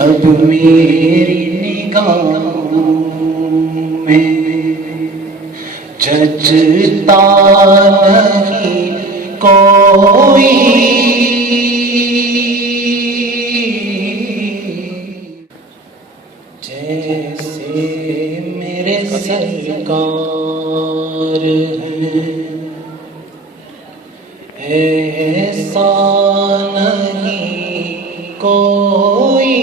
اب میری نگاہوں میں جچتا نہیں کوئی، جیسے میرے سرکار ہیں ایسا نہیں کوئی،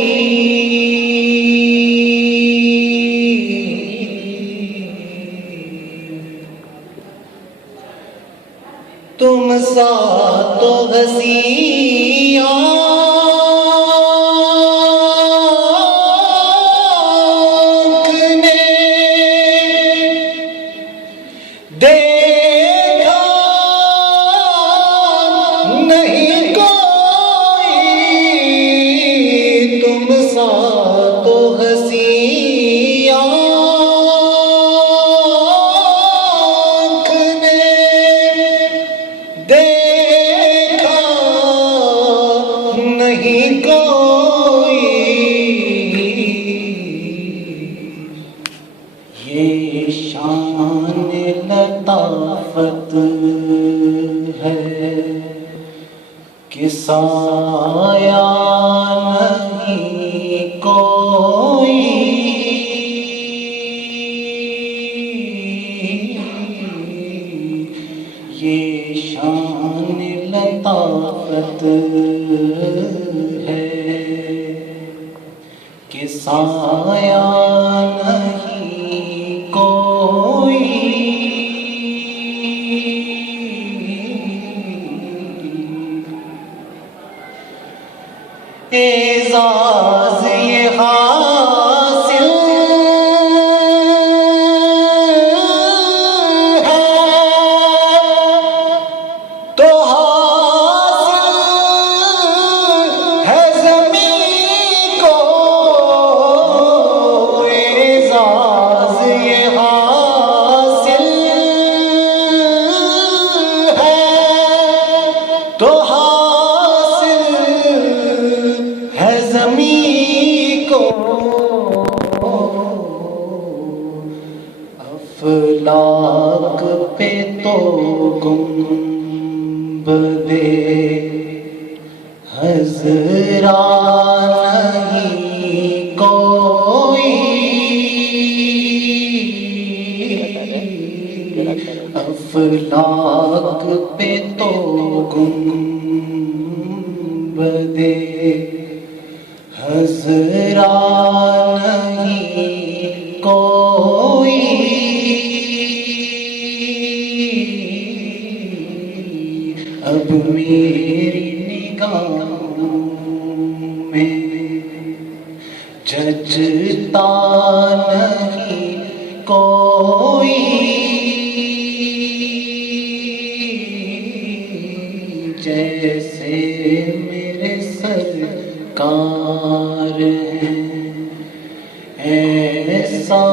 تم سا تو ہنسی آنکھ نے دیکھا نہیں کوئی، تم سا تو ہنسی آنکھ نے دیکھا نہیں کوئی، یہ شان لطافت ہے کہ سایہ نہیں کوئی، یہ شان لطافت ہے کہ سایہ نہیں کوئی، اعزاز یہ حاصل ہے تو حاصل ہے زمین کو، اعزاز یہ حاصل ہے تو حاصل ہے زمین کو، افلاک پہ تو گنبدِ حضرا نہیں کوئی، افلاک پہ تو گنبدِ حضرا نہیں کوئی، اب میری نگاہوں میں جچتا نہیں کوئی، جیسے میرے سرکار ہیں ایسا